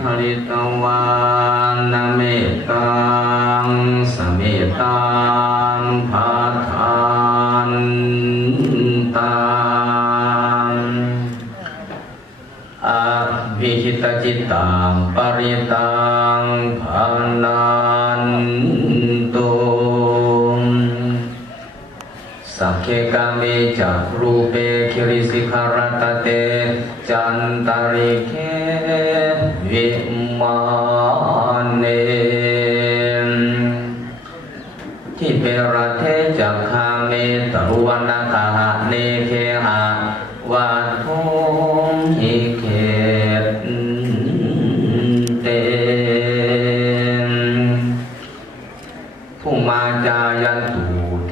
ภริตวานเมตังสเมตังภาทานตังอภิหิตจิตตังปริตังภานา เคกามิจากรูเปคิริสิขารตเต จันตริเควิมา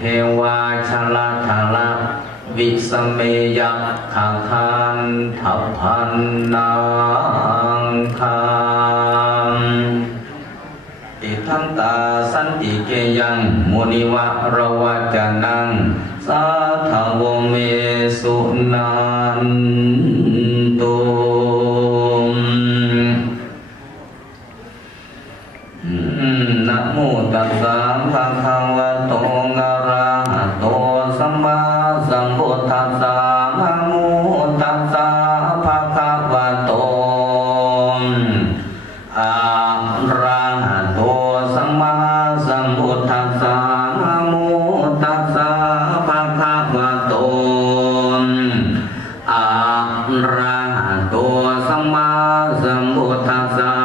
เทวาชลาทาละวิสเมยัขังคันทัพพันนังคังอิทัมตาสันติเกยังมุนิวะระวะจานังสาธวเมสุนันตุนะโมตัสสะภะคะวะ সাজা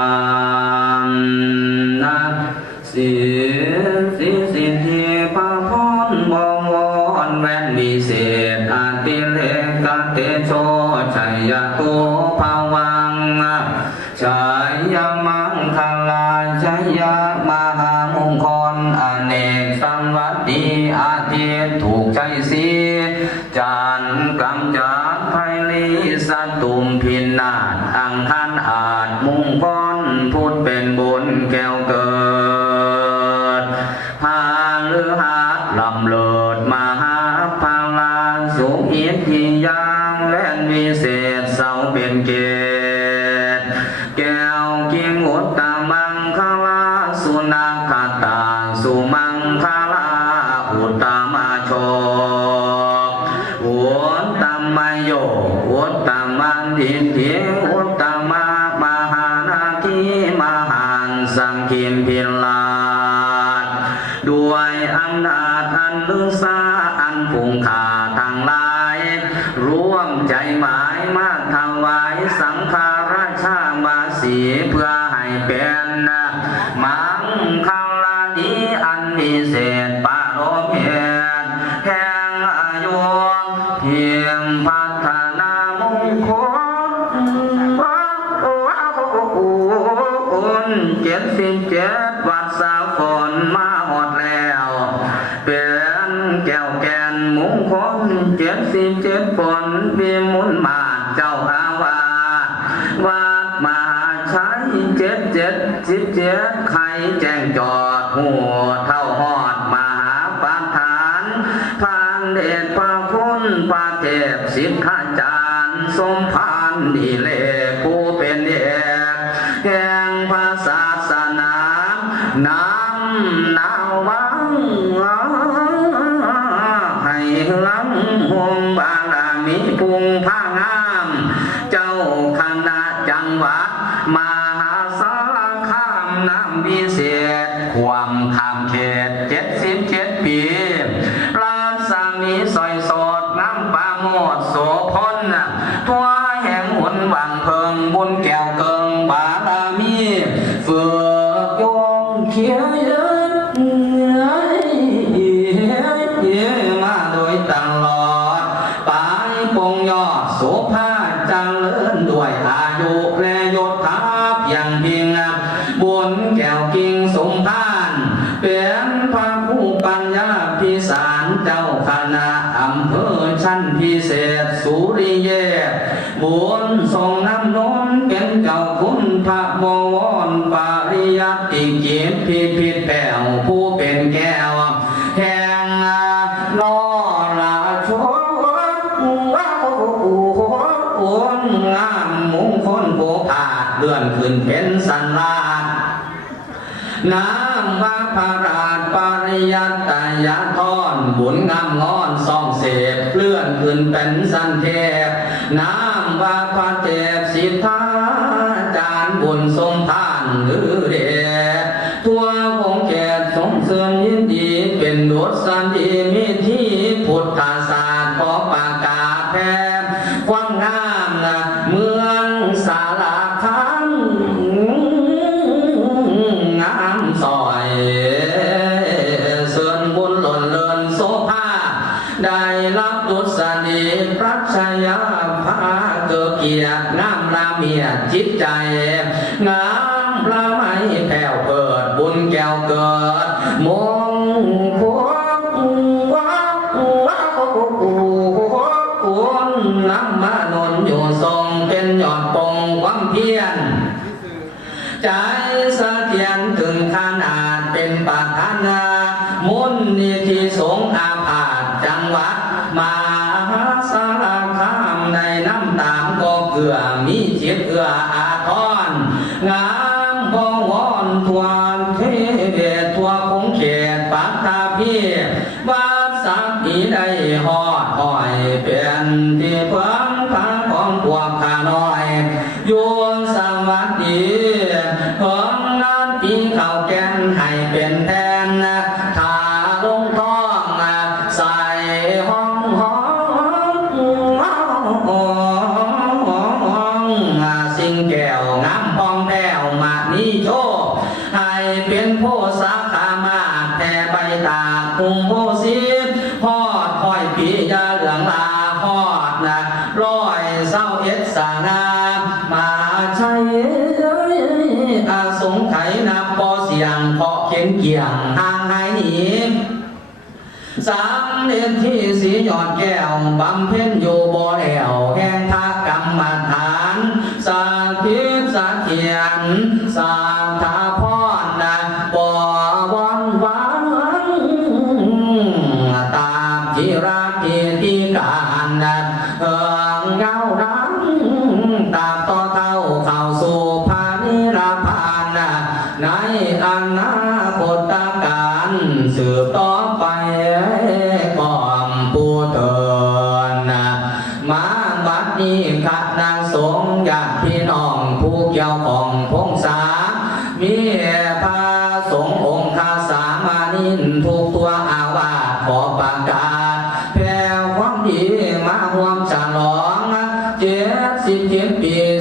มาโยวุตามันทิเทวุตต สิบเสียไขแจ้งจอดหัว บงย่อโสภาจังเลินด้วยอายุและยศถาพียงเพียงบนแก้วกิ่งสมทานเป็นพระผู้ปัญญาพิสารเจ้าคณะอำเภอชั้นพิเศษสุริเยบุญทรงน้ำน้นเป็นเก่าคุณพระบวรปริยติเกียรติพิ ยัตตายท่อนบุญงามงอนซ่องเสพเลื่อนขึ้นเป็นสันเทพน้ำว่าพระเจ็บสิทธาจารย์บุญทรงทานหรือเด năm tám có cửa mi chiếc cửa à con ngắm con ngon thoa. ายหนีสามเดือนที่สีหยอดแก้วบำเพ็ญอยู่บ่อแล้วแห่งทากรรมฐาน สาธิตสาเทียนสา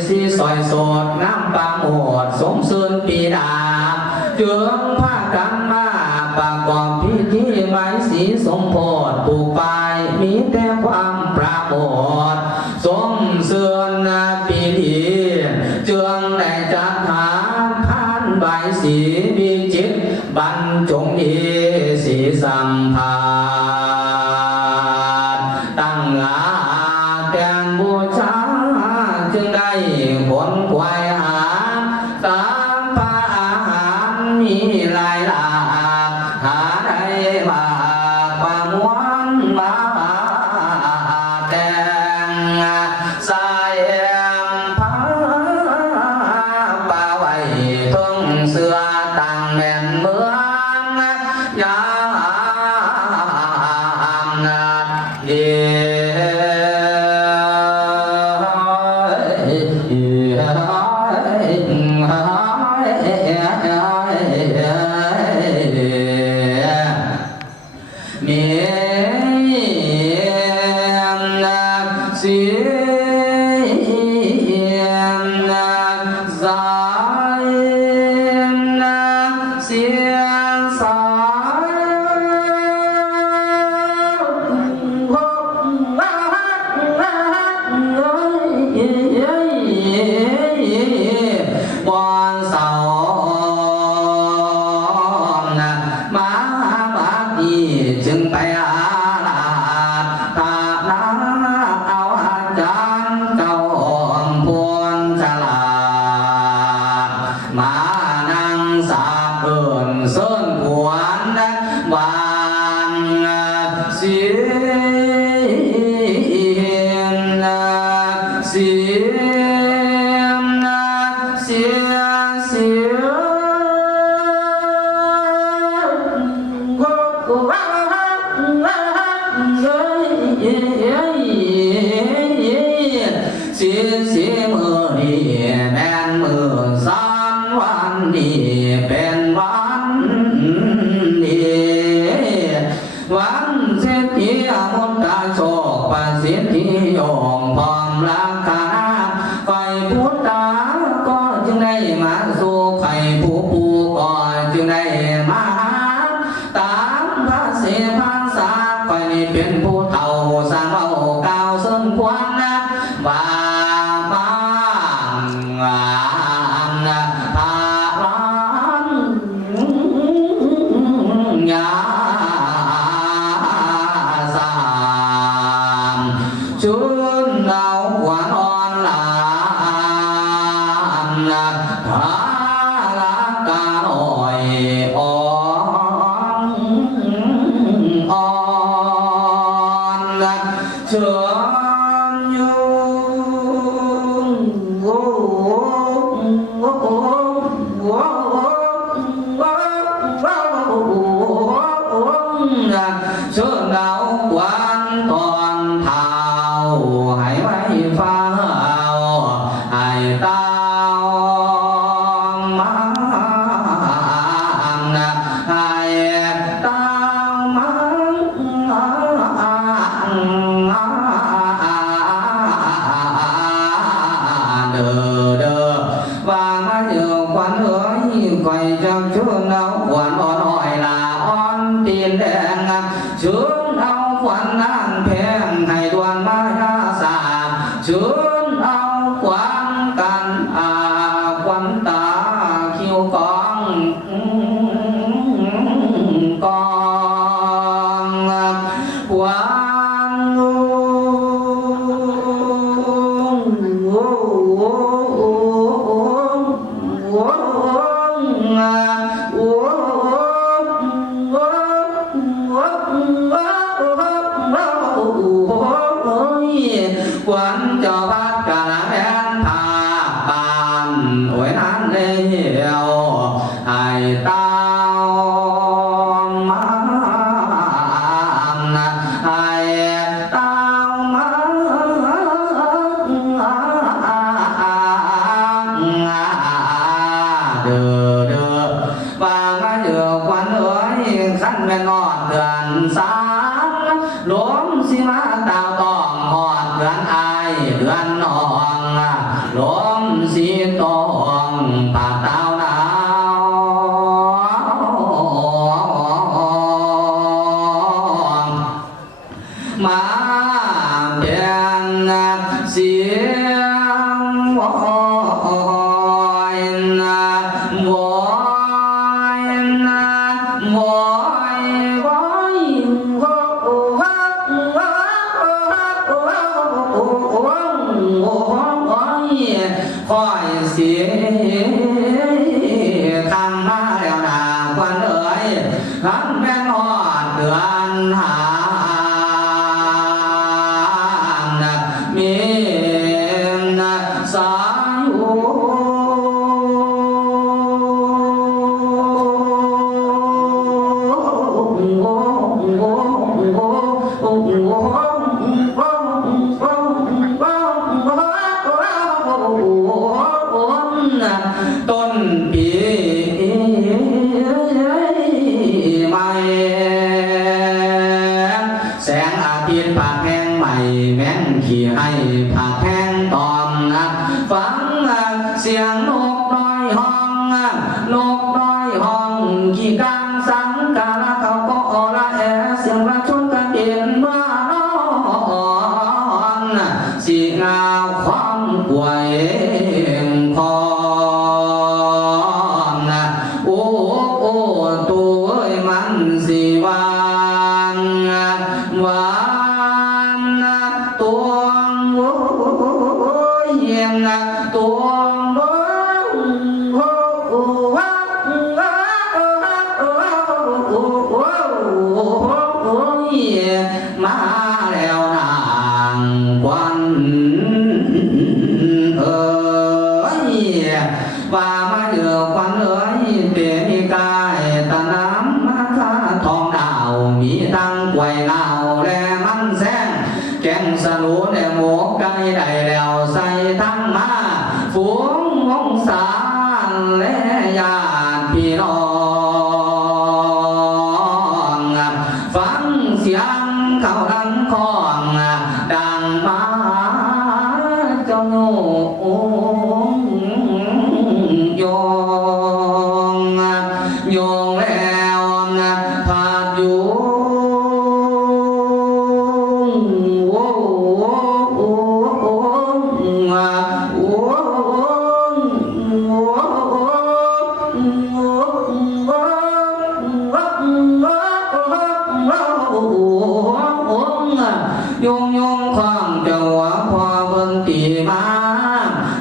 สีสอยสดน้ำปางโหดสมสืนปีดาเจืองผ้ากันมาปากกอบพิธีไม้สีสมโพธปูกไปมีแต่ความประโมทสมเสือ Itu 上帽换鞋 ผักแห้งตอมนะฟังเสียง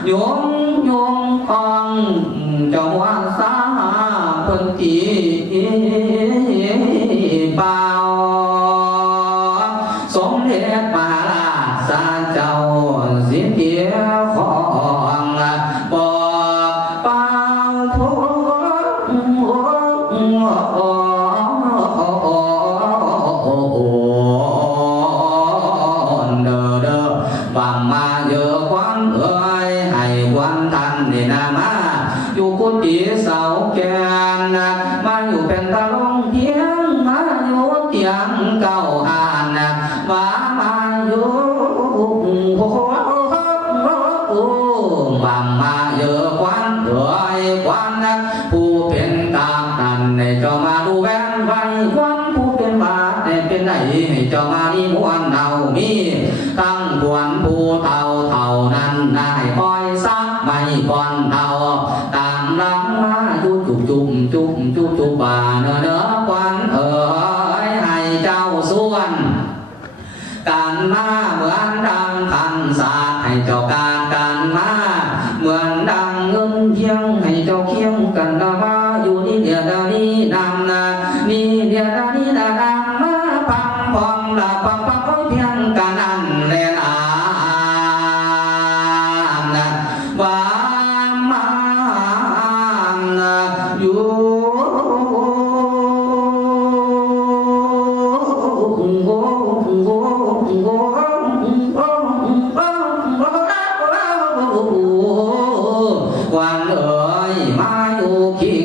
โยงยงกองจะว่า ไหนจะมามีมวนเนามีตั้งควนผู้เฒ่า কি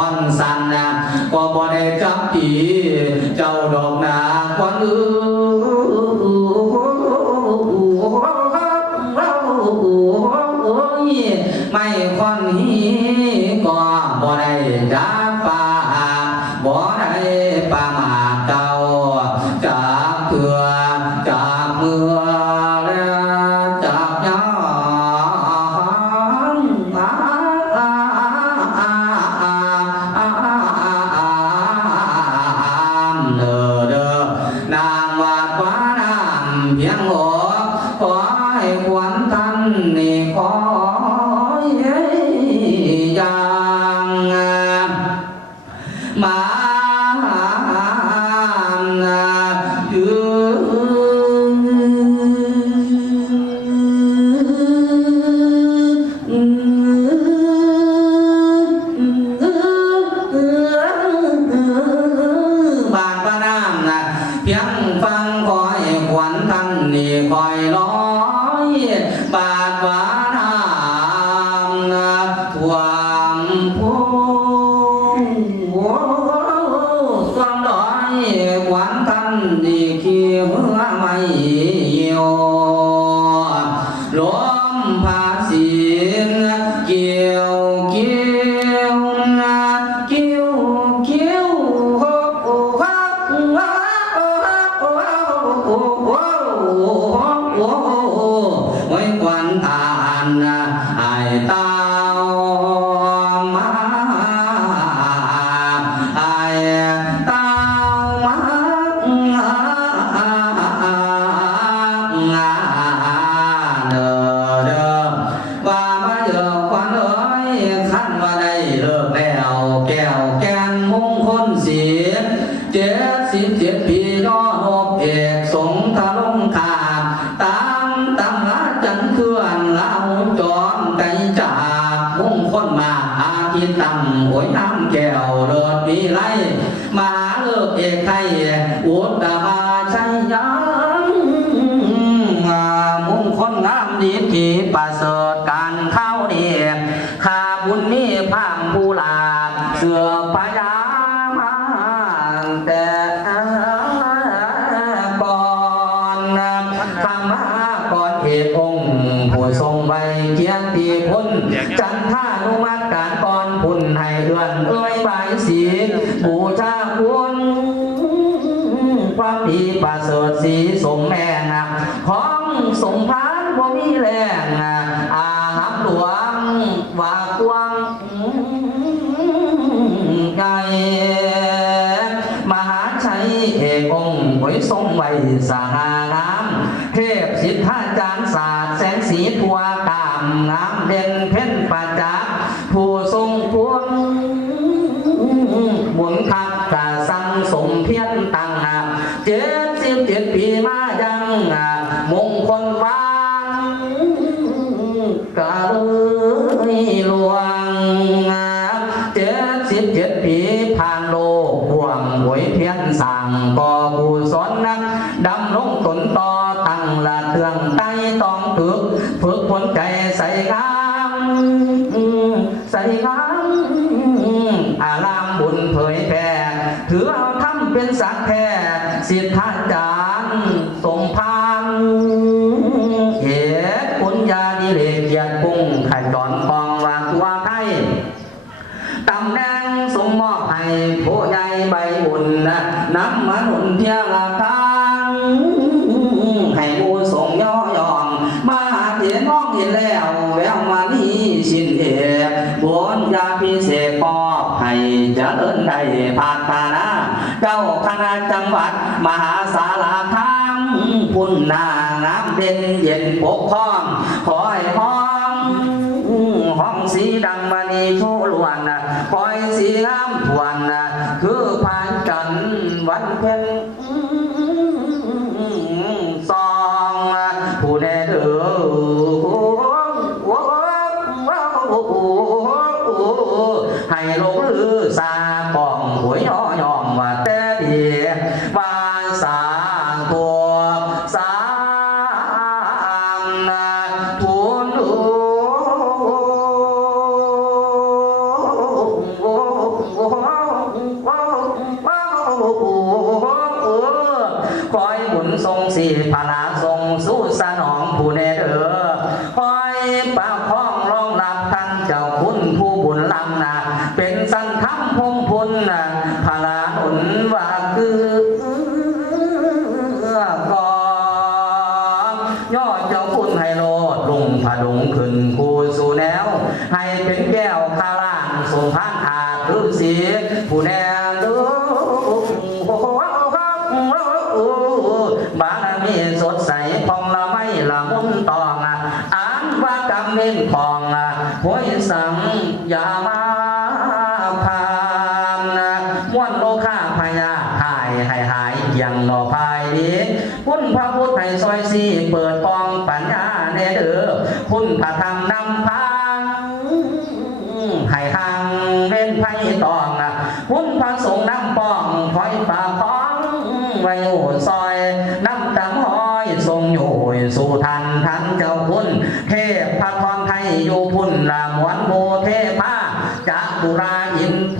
văn sàn qua bọn em chăm chỉ chào đọc là quán ưu. yeah. ใบเกียงตีพุ่นจันท่านุมากการก่อนพุ่นให้เดือนเอ้ยใบสีบูชาคุณความดีประเสริฐสีสมแม่น สร้างก่อกุศลนักดำลงตนต่อตั้งละเทืองใต้ต้องถึกฝึกผลใจใส่งามใส่งามอารามบุญเผยแผ่ถือเอาทำเป็นสักแท้สิทธา เย็นปกคล้อง ขอให้ห้องห้องสีดังมณีทุลวนนะปล่อยสีงามทวนนะคือผ่านจันวันเพ็ญ Yeah. บุราอินโพ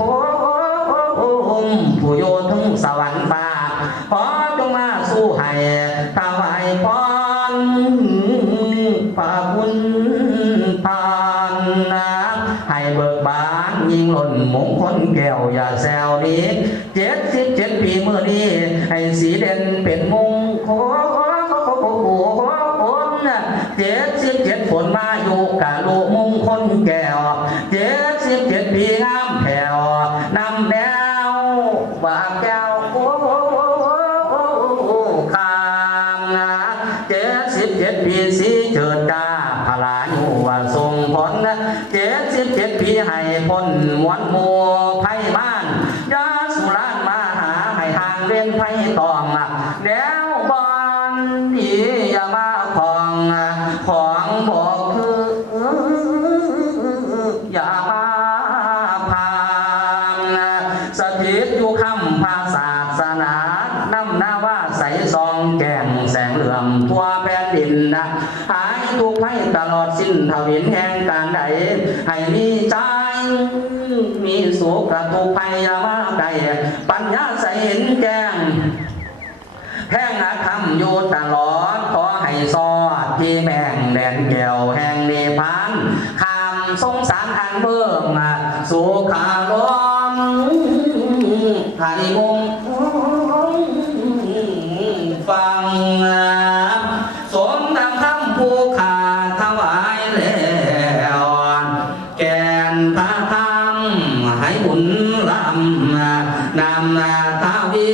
สงสารทางเบิ่มสุขารมไทยมงฟังสมดังคำผู้ขาถวายแล้วแกนพระธรรมให้บุญลำนำทาวี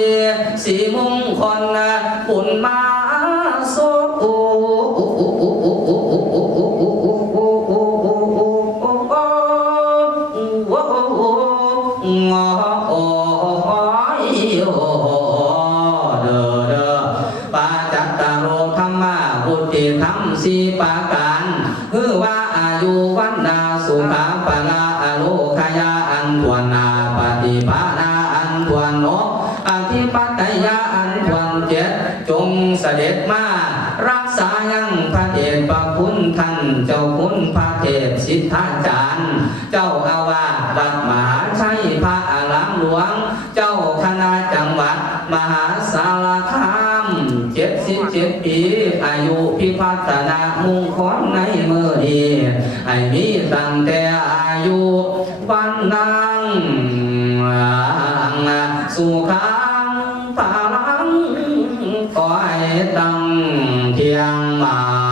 สีมงคลบุญมาสุข พัสนามงคลในเมื่อดีให้มีตั้งแต่อายุวันนังสุขังปาลังขอยตั้งเทียงมา